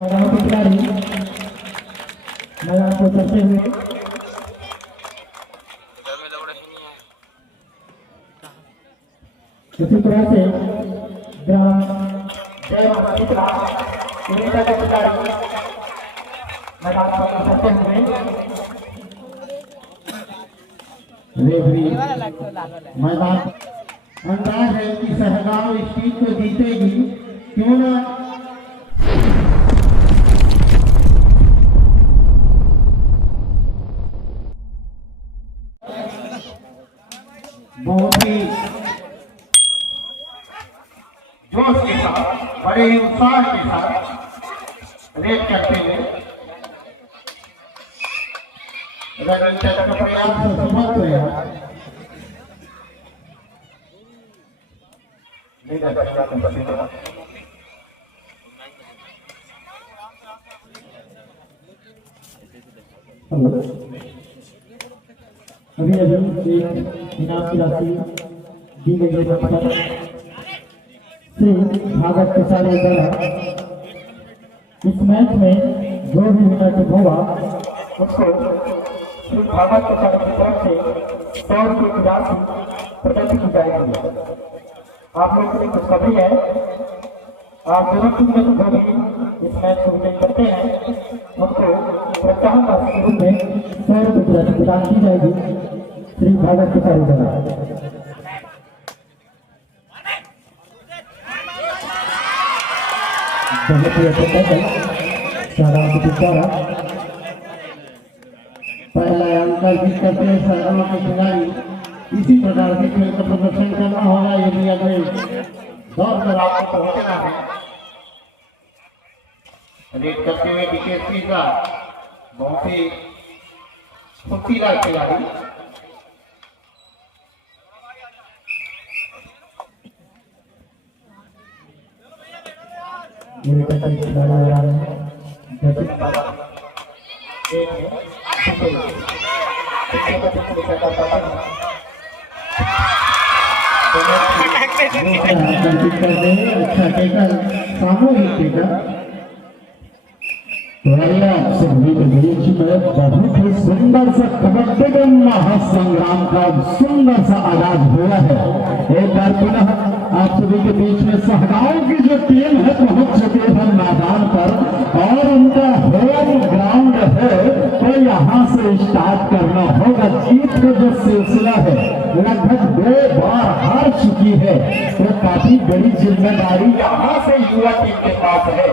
गाँव के खिलाड़ी मैदान को चलते हुए इसी तरह से ग्राम जय महामित्रा सुनीता के खिलाड़ी मैदान को चलते हुए मैदान अंदाज है कि सहगांव इस टीम को जीतेगी, क्यों ना बहुत ही जोश के साथ, बड़े उत्साह के साथ रेड करते हुए रणनीतिक प्रयास से सफल हुए। अभी एक इनाम की राशि दी गई है श्री भागवत प्रसाद द्वारा। इस मैच में जो भी विनर होगा उसको श्री भागवत प्रसाद की तरफ से 100 रुपये की राशि प्रदान की जाएगी। आप लोग के लिए खुशखबरी है, आप दोनों टीम में जो भी इस मैच को विजय करते हैं उनको प्रोत्साहन राशि के रूप में 100 रुपये की राशि प्रदान की जाएगी श्री भागवत प्रसाद द्वारा। पहला अंक जीत करते हैं सरगांव के खिलाड़ी। इसी प्रकार के खेल का प्रदर्शन करना होगा यदि अगले दौर पर आपको पहुंचना है। रेड करते हुए डीकेएसपी का बहुत ही फुर्तीला खिलाड़ी खिलाड़ी आ रहे हैं। अच्छा टेकर सामूहिक टेकर बीच में बहुत ही सुंदर सा कबड्डी का महासंग्राम का सुंदर सा आगाज हुआ है। एक बार पुनः आप सभी के बीच में सहगांव की जो टीम है पहुंच चुके हैं मैदान पर और उनका होम ग्राउंड है, तो यहाँ से स्टार्ट करना होगा। जीत का जो सिलसिला है लगभग 2 बार हार चुकी है, तो काफी बड़ी जिम्मेदारी यहाँ से युवा टीम के पास है।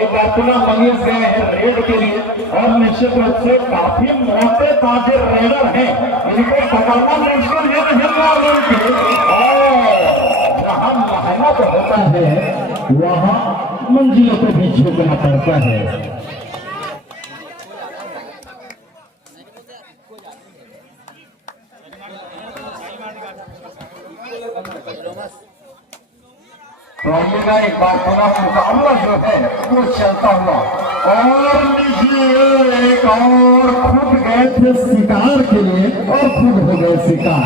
एक बार पुनः मनीष गए हैं रेड के लिए और निश्चित रूप से काफी मोटे ताजे रेडर हैं, इनको पकड़ना मुश्किल है। जहाँ मेहनत होता है वहाँ मंजिलों को भी झुकना पड़ता है। तो आइएगा एक बार पुनः मुकाबला जो है वो चलता हुआ और लीजिए एक और खुद गए थे शिकार के लिए और खुद हो गए शिकार।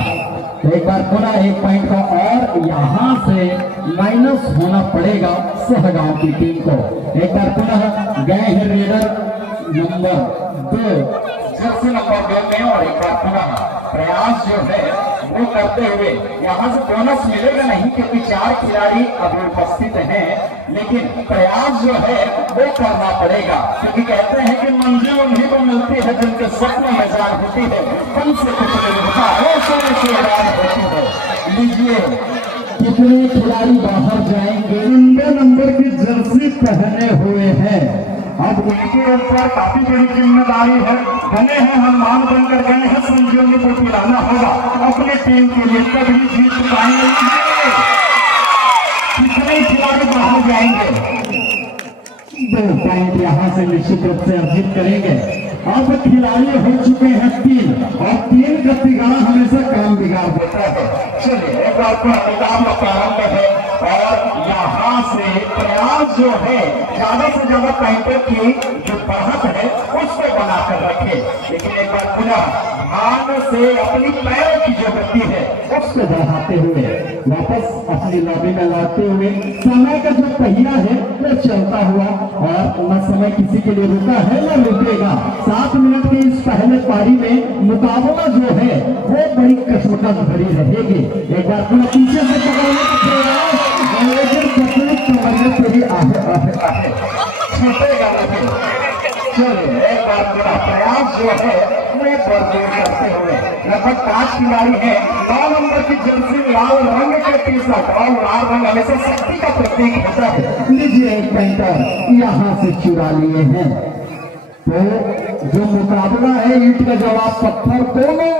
एक बार पुनः 1 पॉइंट का और यहाँ से माइनस होना पड़ेगा सहगांव की टीम को। एक बार पुनः गए हैं रेडर नंबर 2 जर्सी नंबर 2 में और एक बार पुनः प्रयास जो है वो करते हुए यहाँ से बोनस मिलेगा नहीं क्योंकि 4 खिलाड़ी अभी उपस्थित हैं, लेकिन प्रयास जो है वो करना पड़ेगा क्योंकि कहते हैं कि मंजिल उन्हीं को मिलती है जिनके सपने में जान होती है, उनसे कुछ होती है। लीजिए कितने खिलाड़ी बाहर जाएंगे, 90 नंबर की जर्सी पहने हुए हैं। अब उनके ऊपर काफी बड़ी जिम्मेदारी है। बने हैं हनुमान बनकर गए हैं, संजीवनी को पिलाना होगा अपनी टीम के लिए, कभी जीत पाएंगे। कितने खिलाड़ी बाहर जाएंगे, 2 पॉइंट यहाँ से निश्चित रूप से अर्जित करेंगे। अब खिलाड़ी हो चुके हैं 3 और 3 का तिगाड़ा हमेशा काम बिगाड़ देता है। चलिए एक बार मुकाबला प्रारंभ है और यहाँ से प्रयास जो है ज्यादा से ज्यादा पॉइंटर की जो बढ़त है उसको बनाकर रखे, लेकिन एक बार पुनः ध्यान से अपनी पैरों की जो गति है उसको बढ़ाते हुए वापस अपनी लॉबी में लौटते हुए समय का जो पहिया है वो चलता हुआ, और न समय किसी के लिए रुका है न रुकेगा। 7 मिनट की इस पहले पारी में मुकाबला जो है वो बड़ी कशमकश भरी रहेगी। एक बार पुनः पीछे से पकड़ने का प्रयास, छूटेगा नहीं। चलिए एक बार पूरा प्रयास जो है वो बरकरार करते हुए लगभग 5 खिलाड़ी हैं। 9 नंबर की जर्सी लाल रंग के टी शर्ट, और लाल रंग हमेशा शक्ति का प्रतीक होता है। लीजिए एक पॉइंटर यहाँ से चुरा लिए हैं। तो जो मुकाबला है ईंट का जवाब पत्थर, दोनों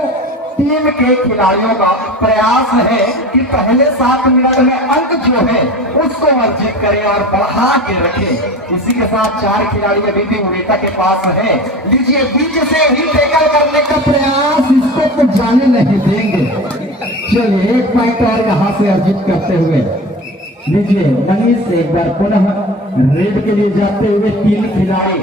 टीम के खिलाड़ियों का प्रयास है कि पहले 7 मिनट में अंक जो है उसको अर्जित करें और बढ़ा के रखें। इसी के साथ 4 खिलाड़ी अभी भी उरेटा के पास है। लीजिए बीच से ही टैकल करने का प्रयास, इसको तो जाने नहीं देंगे। चलिए एक पॉइंट और यहाँ से अर्जित करते हुए लीजिए मनीष एक बार पुनः रेड के लिए जाते हुए 3 खिलाड़ी,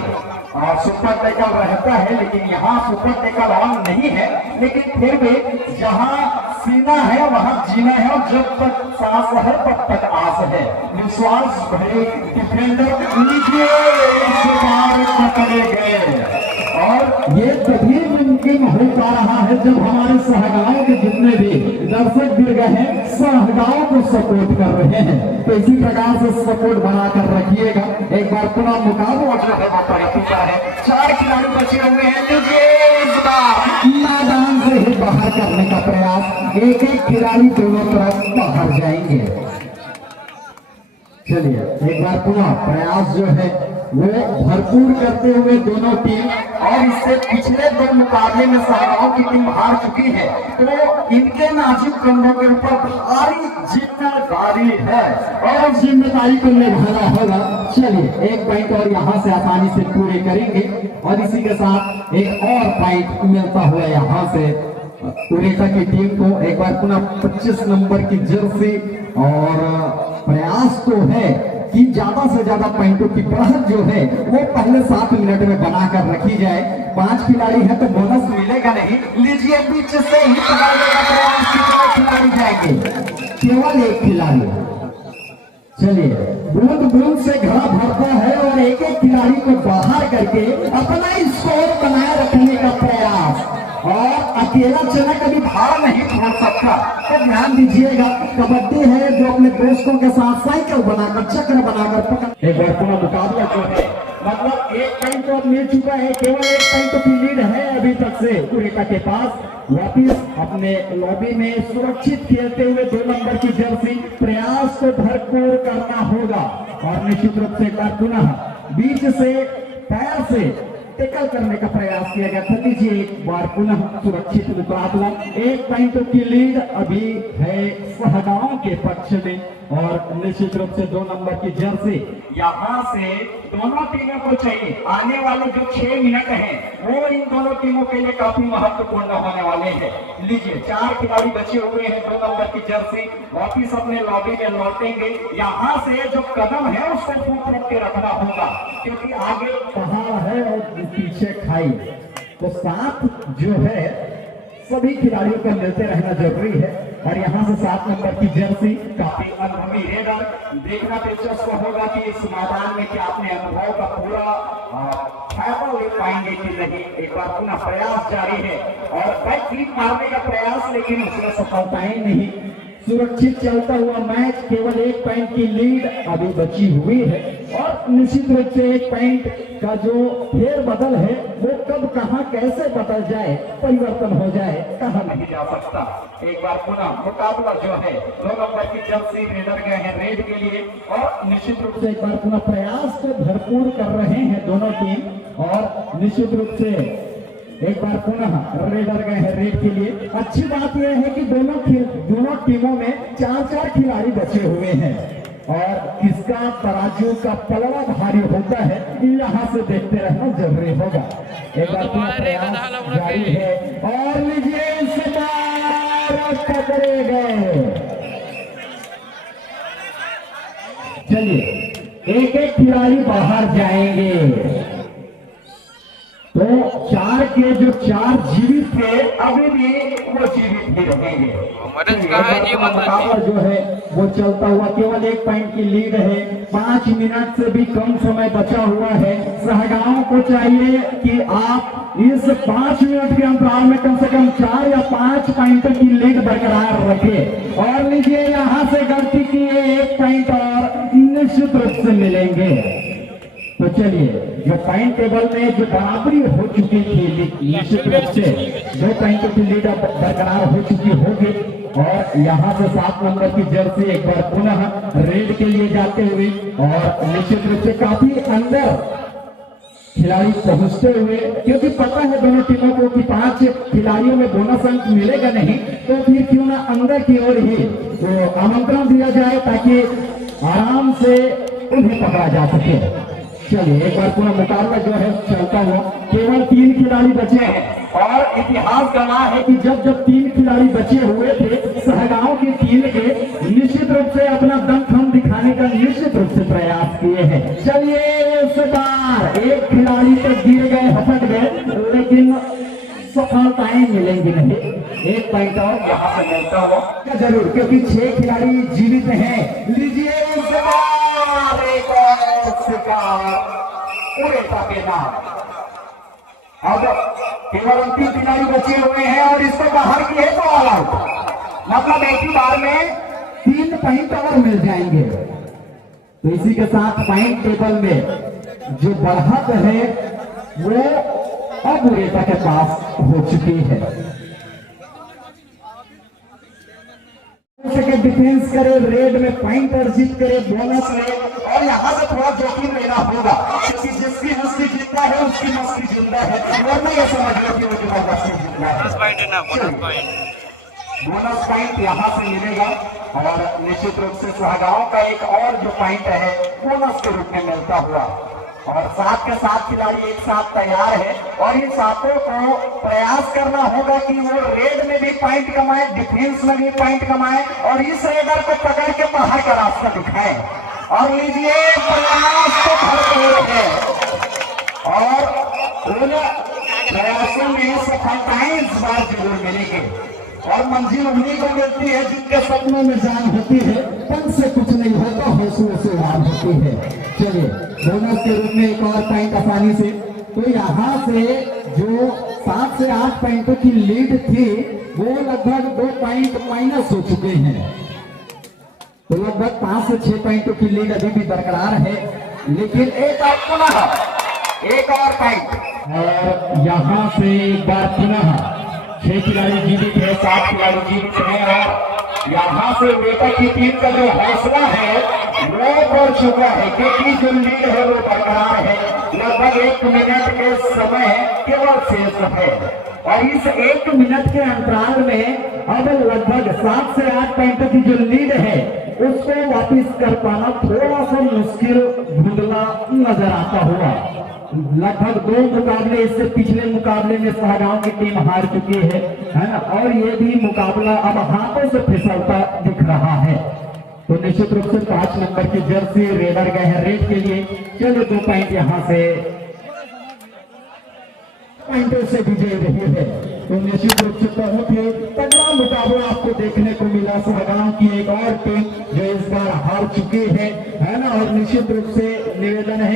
और सुपर टैकल रहता है लेकिन यहाँ सुपर टैकल ऑन नहीं है, लेकिन फिर भी जहाँ सीना है वहाँ जीना है, और जब तक सांस है तब तक आस है। विश्वास भरे डिफेंडर नीचे पकड़े गए, और ये तभी मुमकिन हो पा रहा है जब हमारे सहगांव के जितने भी दर्शक गिर गए हैं सहगांव को सपोर्ट कर रहे हैं। तो इसी प्रकार से सपोर्ट बनाकर रखिएगा। एक बार पुनः मुकाबला जो है वो पड़ चुका है। 4 खिलाड़ी बचे हुए हैं। इस बार मैदान से ही बाहर करने का प्रयास, एक एक खिलाड़ी दोनों तरफ बाहर जाएंगे। चलिए एक बार पुनः प्रयास जो है वो भरपूर करते हुए दोनों टीम, और इससे पिछले 2 मुकाबले में सहगांव की टीम हार चुकी है, तो इनके नाजुक कंधों के ऊपर भारी जिम्मेदारी है और उस जिम्मेदारी को निभाना होगा। चलिए एक पॉइंट और यहाँ से आसानी से पूरे करेंगे, और इसी के साथ एक और पॉइंट मिलता हुआ यहाँ से उरेटा की टीम को। एक बार पुनः 25 नंबर की जर्सी, और प्रयास तो है कि ज्यादा से ज्यादा पॉइंटों की बढ़त जो है वो पहले 7 मिनट में बनाकर रखी जाए। 5 खिलाड़ी है तो बोनस मिलेगा नहीं। लीजिए बीच से ही पकड़ने का प्रयास, कितने खिलाड़ी जाएंगे? केवल 1 खिलाड़ी। चलिए बूंद बूंद से घड़ा भरता है, और एक एक खिलाड़ी को बाहर करके अपना स्कोर बनाए रखने का प्रयास, और अकेला चना कभी भार नहीं छोड़ सकता। तो ध्यान दीजिएगा, कबड्डी है जो अपने दोस्तों के साथ साइकिल बनाकर चक्र बनाकर पकड़। एक बार पूरा मुकाबला जो है मतलब 1 पॉइंट तो मिल चुका है, केवल 1 पॉइंट की लीड है अभी तक से उरेटा के पास। वापिस अपने लॉबी में सुरक्षित खेलते हुए 2 नंबर की जर्सी, प्रयास को भरपूर करना होगा, और निश्चित रूप से एक बार पुनः बीच से पैर से टैकल करने का प्रयास किया गया था। लीजिए एक बार पुनः सुरक्षित मुकाबला। 1 पॉइंट की लीड अभी है सहगांव के पक्ष में, और निश्चित रूप से 2 नंबर की जर्सी यहाँ से दोनों टीमों को चाहिए। आने वाले जो 6 मिनट हैं वो इन दोनों टीमों के लिए काफी महत्वपूर्ण होने वाले हैं। लीजिए 4 खिलाड़ी बचे हुए हैं। 2 नंबर की जर्सी वापिस अपने लॉबी में लौटेंगे। यहाँ से जो कदम है उसको फूट रख के रखना होगा, क्योंकि आगे पहाड़ है और पीछे खाई। तो साथ जो है सभी खिलाड़ियों को मिलते रहना जरूरी है, और यहाँ से 7 नंबर की जर्सी काफी अनुभवी रेडर। देखना दिलचस्प होगा कि इस मैदान में क्या अपने अनुभव का पूरा फायदा ले पाएंगे कि नहीं। एक बार पुनः प्रयास जारी है, और बैक फ्लिप मारने का प्रयास, लेकिन उसमें सफलताएं नहीं। सुरक्षित चलता हुआ मैच, केवल 1 पॉइंट की लीड अभी बची हुई है, और निश्चित रूप से 1 पॉइंट का जो फेर बदल है वो कब कहां कैसे बदल जाए, परिवर्तन हो जाए, कहा नहीं जा सकता। एक बार पुनः मुकाबला जो है 2 नंबर की जर्सी रेडर गए हैं रेड के लिए, और निश्चित रूप से एक बार पुनः प्रयास को भरपूर कर रहे हैं दोनों टीम, और निश्चित रूप से एक बार पुनः रेडर गए हैं रेड के लिए। अच्छी बात यह है कि दोनों टीमों में 4-4 खिलाड़ी बचे हुए हैं, और किसका तराजू का पलड़ा भारी होता है यहाँ से देखते रहना जरूरी होगा। एक बार पुनः प्रयास जारी है, और लीजिए इस बार पकड़े गए। चलिए एक एक खिलाड़ी बाहर जाएंगे, तो तो 4 के जो 4 जीवित थे अभी भी वो जीवित ही रहेंगे। मुकाबला जो है वो चलता हुआ, केवल 1 पॉइंट की लीड है, 5 मिनट से भी कम समय बचा हुआ है। सहगांव को चाहिए कि आप इस 5 मिनट के अंतराल में कम से कम 4 या 5 पॉइंटों की लीड बरकरार रखे। और लीजिए यहाँ से गलती की 1 पॉइंट और निश्चित रूप से मिलेंगे। तो चलिए, जो पॉइंट टेबल में जो बराबरी हो चुकी थी, निश्चित रूप से 2 पॉइंटों की लीड बरकरार हो चुकी होगी। और यहाँ से 7 नंबर की जर्सी एक बार पुनः रेड के लिए जाते हुए और निश्चित रूप से काफी अंदर खिलाड़ी पहुंचते हुए, क्योंकि पता है दोनों टीमों को कि 5 खिलाड़ियों में बोनस अंक मिलेगा नहीं, तो फिर क्यों ना अंदर की ओर ही तो आमंत्रण दिया जाए ताकि आराम से उन्हें पकड़ा जा सके। चलिए, एक बार पूरा मुकाबला जो है चलता हुआ, केवल 3 खिलाड़ी बचे हैं और इतिहास गवाह है कि जब जब 3 खिलाड़ी बचे हुए थे, सहगांव की टीम के निश्चित रूप से अपना दमखम दिखाने का निश्चित रूप से प्रयास किए हैं। चलिए, इस बार 1 खिलाड़ी तो गिर गए, हटक गए, लेकिन सफलताएं मिलेंगी नहीं। 1 पॉइंट और यहाँ से मिलता हो जरूर, क्योंकि 6 खिलाड़ी जीवित हैं। लीजिए इस बार एक और शिकार उड़ेता के नाम। अब केवल 3 खिलाड़ी बचे हुए हैं और इसको बाहर किए तो ऑल आउट, मतलब एक ही बार में 3 पॉइंट और मिल जाएंगे। तो इसी के साथ पॉइंट टेबल में जो बढ़त है वो अब उड़ेता के पास हो चुकी है। डिफेंस करे, रेड में पॉइंट अर्जित करे, बोनस ले, और यहाँ से थोड़ा जोखिम लेना होगा, क्योंकि जिसकी मस्ती जीतता है उसकी मस्ती जिंदा है, वरना ये समझ लो कि वो जबरदस्ती जीतना है। बोनस पॉइंट यहाँ से मिलेगा और निश्चित रूप से सहगांव का एक और जो पॉइंट है बोनस के रूप में मिलता हुआ। और 7 के 7 खिलाड़ी एक साथ तैयार है और इन 7 को प्रयास करना होगा कि वो रेड में भी पॉइंट कमाए, डिफेंस में भी पॉइंट कमाए और इस रेडर को पकड़ के बाहर का रास्ता दिखाए। और लीजिए, प्रयास तो भरपूर है और उन प्रयासों में सफलताएं इस बार जरूर मिलेंगे और मंजिल उन्हीं को मिलती है जिनके सपनों में जान होती है, तन से कुछ नहीं होता, हौसलों से वार होती है। चलिए, बोनस के रूप में एक और पॉइंट आसानी से, तो यहाँ से जो 7 से 8 पॉइंटों की लीड थी वो लगभग 2 पॉइंट माइनस हो चुके हैं। तो लगभग 5 से 6 पॉइंटों की लीड अभी भी बरकरार है, लेकिन एक और पुनः एक और पॉइंट, और यहाँ से एक बार पुनः 6 खिलाड़ी जीवित है, 7 खिलाड़ी जीवित है और यहाँ से बेटा की टीम का जो हौसला है वो बढ़ चुका है, क्योंकि जो लीड है वो बरकरार है। लगभग 1 मिनट के समय केवल शेष है और इस 1 मिनट के अंतराल में अब लगभग 7 से 8 पॉइंटों की जो लीड है उसको वापिस कर पाना थोड़ा सा मुश्किल धुंधला नजर आता हुआ। लगभग 2 मुकाबले इससे पिछले मुकाबले में सहगांव की टीम हार चुकी है ना, और ये भी मुकाबला अब हाथों से फिसलता दिख रहा है। तो निश्चित रूप से 5 नंबर की जर्सी रेडर गए हैं रेड के लिए। चलो, 2 पॉइंट यहाँ से पॉइंटों से विजय रही है। तो निश्चित रूप से बहुत ही तगड़ा मुकाबला आपको देखने को मिला। सहगांव की एक और टीम जो इस बार हार चुकी है ना, और निश्चित रूप से निवेदन है